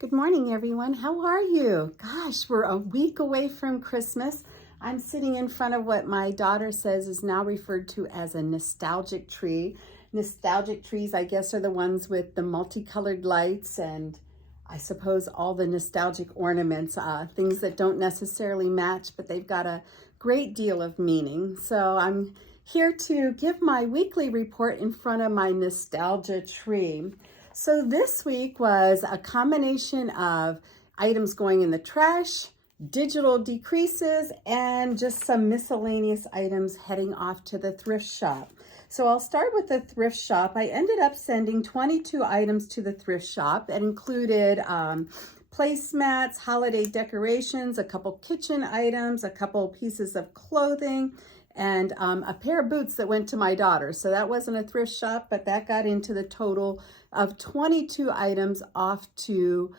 Good morning, everyone. How are you? Gosh, we're a week away from Christmas. I'm sitting in front of what my daughter says is now referred to as a nostalgic tree. Nostalgic trees, I guess, are the ones with the multicolored lights and I suppose all the nostalgic ornaments, things that don't necessarily match, but they've got a great deal of meaning. So I'm here to give my weekly report in front of my nostalgia tree. So this week was a combination of items going in the trash, digital decreases, and just some miscellaneous items heading off to the thrift shop. So I'll start with the thrift shop. I ended up sending 22 items to the thrift shop. It included placemats, holiday decorations, a couple kitchen items, a couple pieces of clothing, and a pair of boots that went to my daughter. So that wasn't a thrift shop, but that got into the total of 22 items off to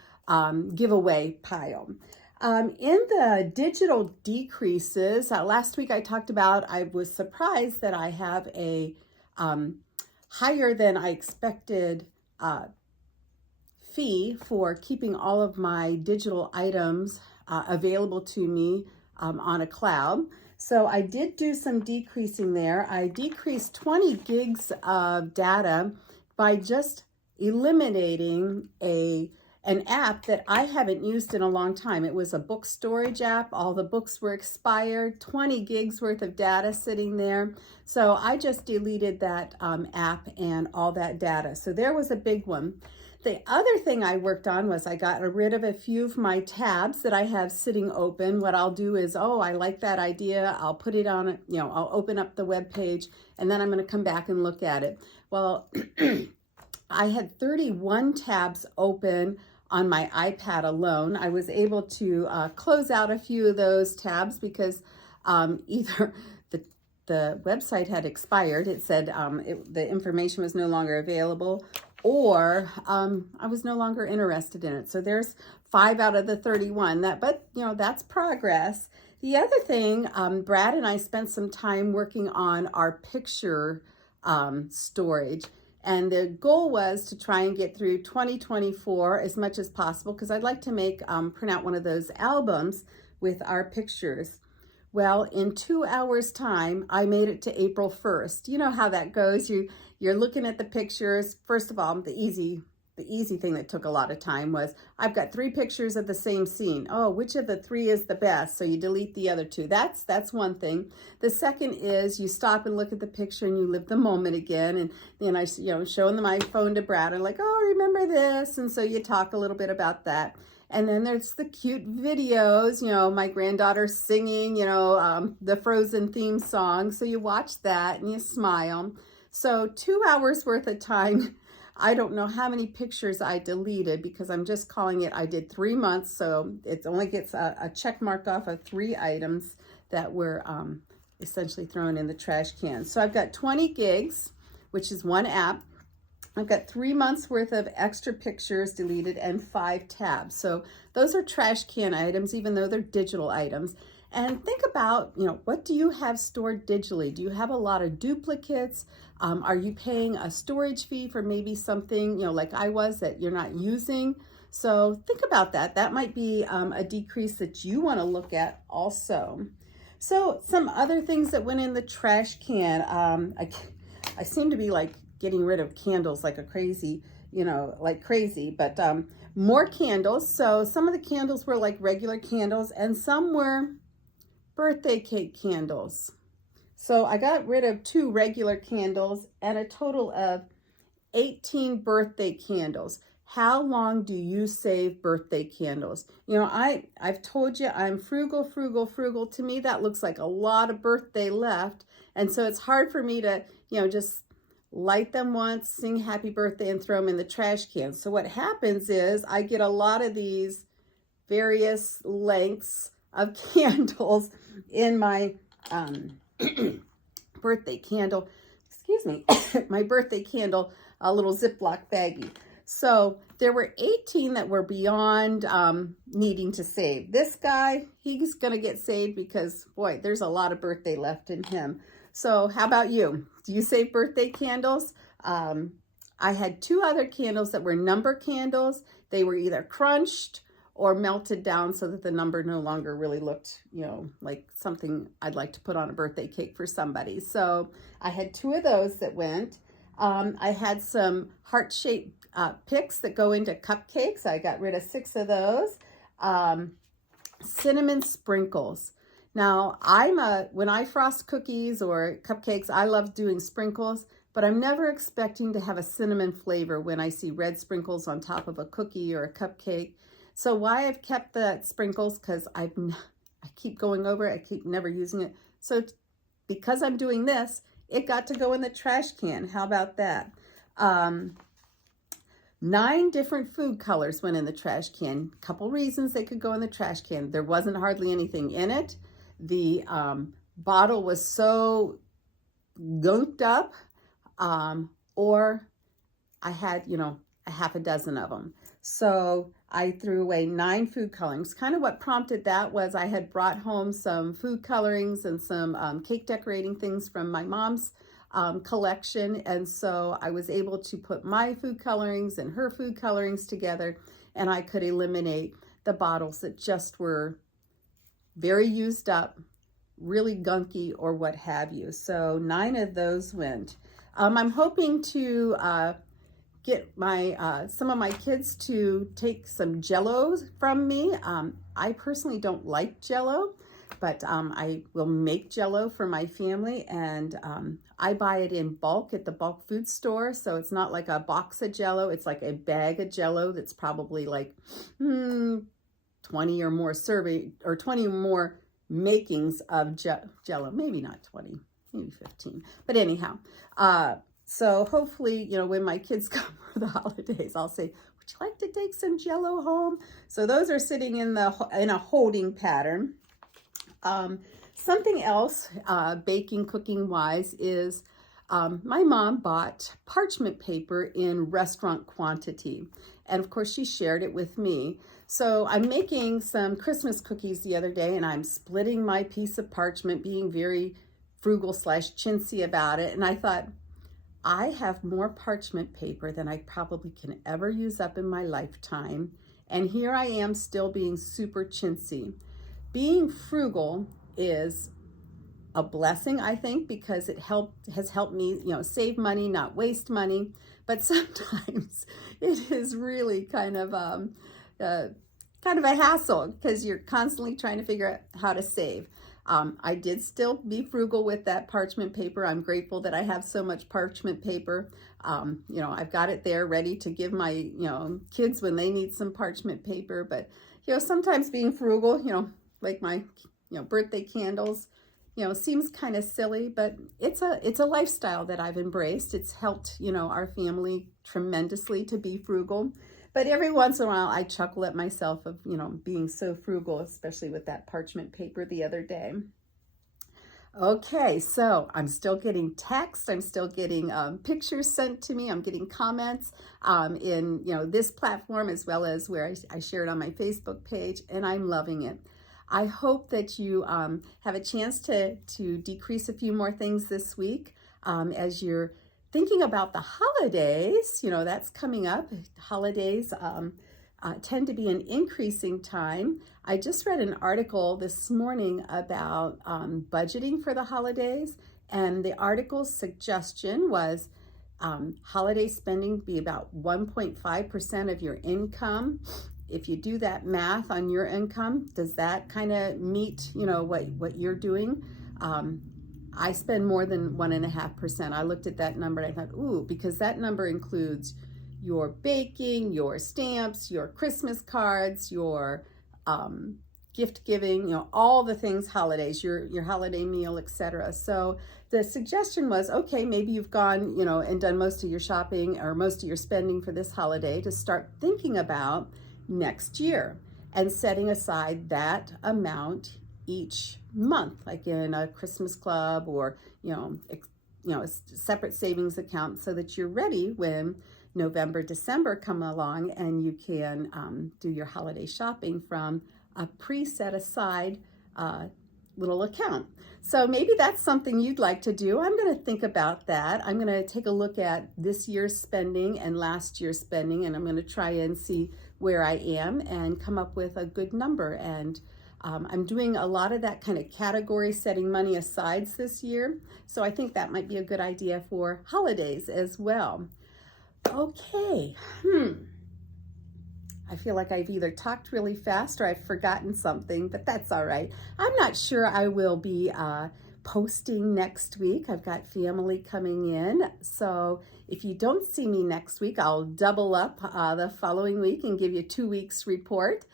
giveaway pile. In the digital decreases, last week I talked about, I was surprised that I have a higher than I expected fee for keeping all of my digital items available to me on a cloud. So I did do some decreasing there. I decreased 20 gigs of data by just eliminating an app that I haven't used in a long time. It was a book storage app. All the books were expired, 20 gigs worth of data sitting there. So I just deleted that app and all that data. So there was a big one. The other thing I worked on was I got rid of a few of my tabs that I have sitting open. What I'll do is, I like that idea. I'll put it on, I'll open up the web page and then I'm going to come back and look at it. Well, I had 31 tabs open on my iPad alone. I was able to close out a few of those tabs because either the website had expired. It said the information was no longer available, or I was no longer interested in it. So there's 5 out of the 31. But that's progress. The other thing, Brad and I spent some time working on our picture storage. And the goal was to try and get through 2024 as much as possible because I'd like to print out one of those albums with our pictures. Well, in 2 hours time, I made it to April 1st. You know how that goes. You're looking at the pictures. First of all, the easy thing that took a lot of time was I've got 3 pictures of the same scene. Oh, which of the 3 is the best? So you delete the other 2. That's one thing. The second is you stop and look at the picture and you live the moment again. And then I, showing my phone to Brad and like, oh, remember this? And so you talk a little bit about that. And then there's the cute videos, my granddaughter singing, the Frozen theme song. So you watch that and you smile. So 2 hours worth of time. I don't know how many pictures I deleted because I'm just calling it, I did 3 months. So it only gets a check mark off of 3 items that were essentially thrown in the trash can. So I've got 20 gigs, which is 1 app. I've got 3 months worth of extra pictures deleted and 5 tabs. So those are trash can items, even though they're digital items. And think about, what do you have stored digitally? Do you have a lot of duplicates? Are you paying a storage fee for maybe something, like I was, that you're not using? So think about that. That might be a decrease that you want to look at also. So some other things that went in the trash can. I seem to be getting rid of candles like crazy, but more candles. So some of the candles were like regular candles and some were birthday cake candles. So I got rid of 2 regular candles and a total of 18 birthday candles. How long do you save birthday candles? I've told you I'm frugal. To me, that looks like a lot of birthday left. And so it's hard for me to, just light them once, sing happy birthday, and throw them in the trash can. So what happens is I get a lot of these various lengths of candles in my birthday candle, my birthday candle, a little Ziploc baggie. So there were 18 that were beyond needing to save. This guy, he's going to get saved because, boy, there's a lot of birthday left in him. So how about you? Do you save birthday candles? I had two other candles that were number candles. They were either crunched or melted down so that the number no longer really looked, like something I'd like to put on a birthday cake for somebody. So I had two of those that went. I had some heart-shaped picks that go into cupcakes. I got rid of 6 of those. Cinnamon sprinkles. Now, when I frost cookies or cupcakes, I love doing sprinkles, but I'm never expecting to have a cinnamon flavor when I see red sprinkles on top of a cookie or a cupcake. So why I've kept the sprinkles, because I keep going over it, I keep never using it. So because I'm doing this, it got to go in the trash can. How about that? 9 different food colors went in the trash can. Couple reasons they could go in the trash can. There wasn't hardly anything in it. The bottle was so gunked up, or I had, a half a dozen of them. So I threw away 9 food colorings. Kind of what prompted that was I had brought home some food colorings and some cake decorating things from my mom's collection. And so I was able to put my food colorings and her food colorings together, and I could eliminate the bottles that just were very used up, really gunky, or what have you. So 9 of those went. I'm hoping to get some of my kids to take some Jell-Os from me. I personally don't like Jell-O, but I will make Jell-O for my family, and I buy it in bulk at the bulk food store. So it's not like a box of Jell-O, it's like a bag of Jell-O that's probably like 20 or more 20 or more makings of Jell-O. Maybe not 20, maybe 15. But anyhow, so hopefully, when my kids come for the holidays, I'll say, would you like to take some Jell-O home? So those are sitting in a holding pattern. Something else, baking, cooking wise, is my mom bought parchment paper in restaurant quantity. And of course, she shared it with me. So I'm making some Christmas cookies the other day, and I'm splitting my piece of parchment, being very frugal / chintzy about it. And I thought, I have more parchment paper than I probably can ever use up in my lifetime. And here I am still being super chintzy. Being frugal is a blessing, I think, because it has helped me, save money, not waste money. But sometimes it is really kind of a hassle, because you're constantly trying to figure out how to save. I did still be frugal with that parchment paper. I'm grateful that I have so much parchment paper. I've got it there ready to give my, kids when they need some parchment paper. But, sometimes being frugal, like my, birthday candles, seems kind of silly, but it's a lifestyle that I've embraced. It's helped, our family tremendously to be frugal. But every once in a while, I chuckle at myself of, being so frugal, especially with that parchment paper the other day. Okay, so I'm still getting texts. I'm still getting pictures sent to me. I'm getting comments in, this platform, as well as where I share it on my Facebook page, and I'm loving it. I hope that you have a chance to decrease a few more things this week as you're thinking about the holidays. That's coming up. Holidays tend to be an increasing time. I just read an article this morning about budgeting for the holidays, and the article's suggestion was holiday spending be about 1.5% of your income. If you do that math on your income, does that kind of meet, what you're doing? I spend more than 1.5%. I looked at that number and I thought, ooh, because that number includes your baking, your stamps, your Christmas cards, your gift giving, all the things, holidays, your holiday meal, etc. So the suggestion was, okay, maybe you've gone, and done most of your shopping or most of your spending for this holiday, to start thinking about next year and setting aside that amount each month, like in a Christmas club or a separate savings account, so that you're ready when November, December come along, and you can do your holiday shopping from a pre-set aside little account. So maybe that's something you'd like to do. I'm going to think about that. I'm going to take a look at this year's spending and last year's spending, and I'm going to try and see where I am and come up with a good number. And I'm doing a lot of that kind of category setting money aside this year. So I think that might be a good idea for holidays as well. Okay. I feel like I've either talked really fast or I've forgotten something, but that's all right. I'm not sure I will be posting next week. I've got family coming in. So if you don't see me next week, I'll double up the following week and give you 2 weeks report.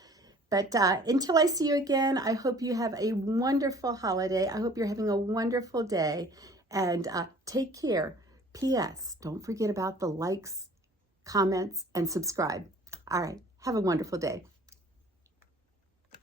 But until I see you again, I hope you have a wonderful holiday. I hope you're having a wonderful day, and take care. P.S. Don't forget about the likes, comments, and subscribe. All right. Have a wonderful day.